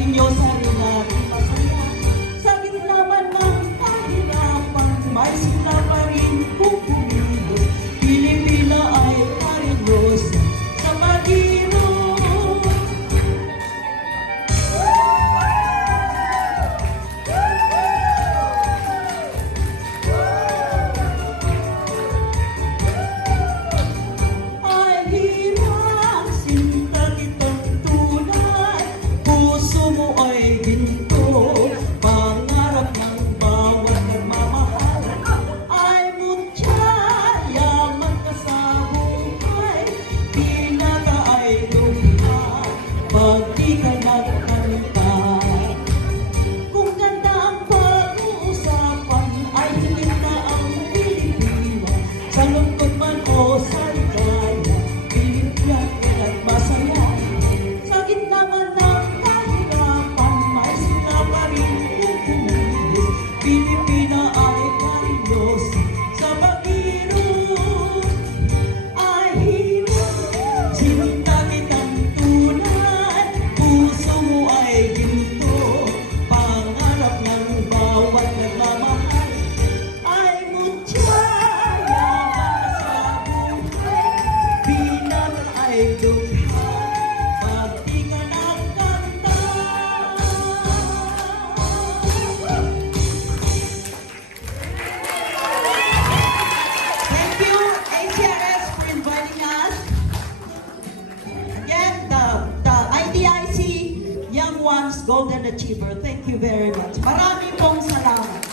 ninyo sarili natin masaya. Sa gitna man ng kahirapan, may sigla pa rin kung kumilos. Pilipina ay karinos sa pag-inom. Golden Achiever. Thank you very much. Maraming pong salamat.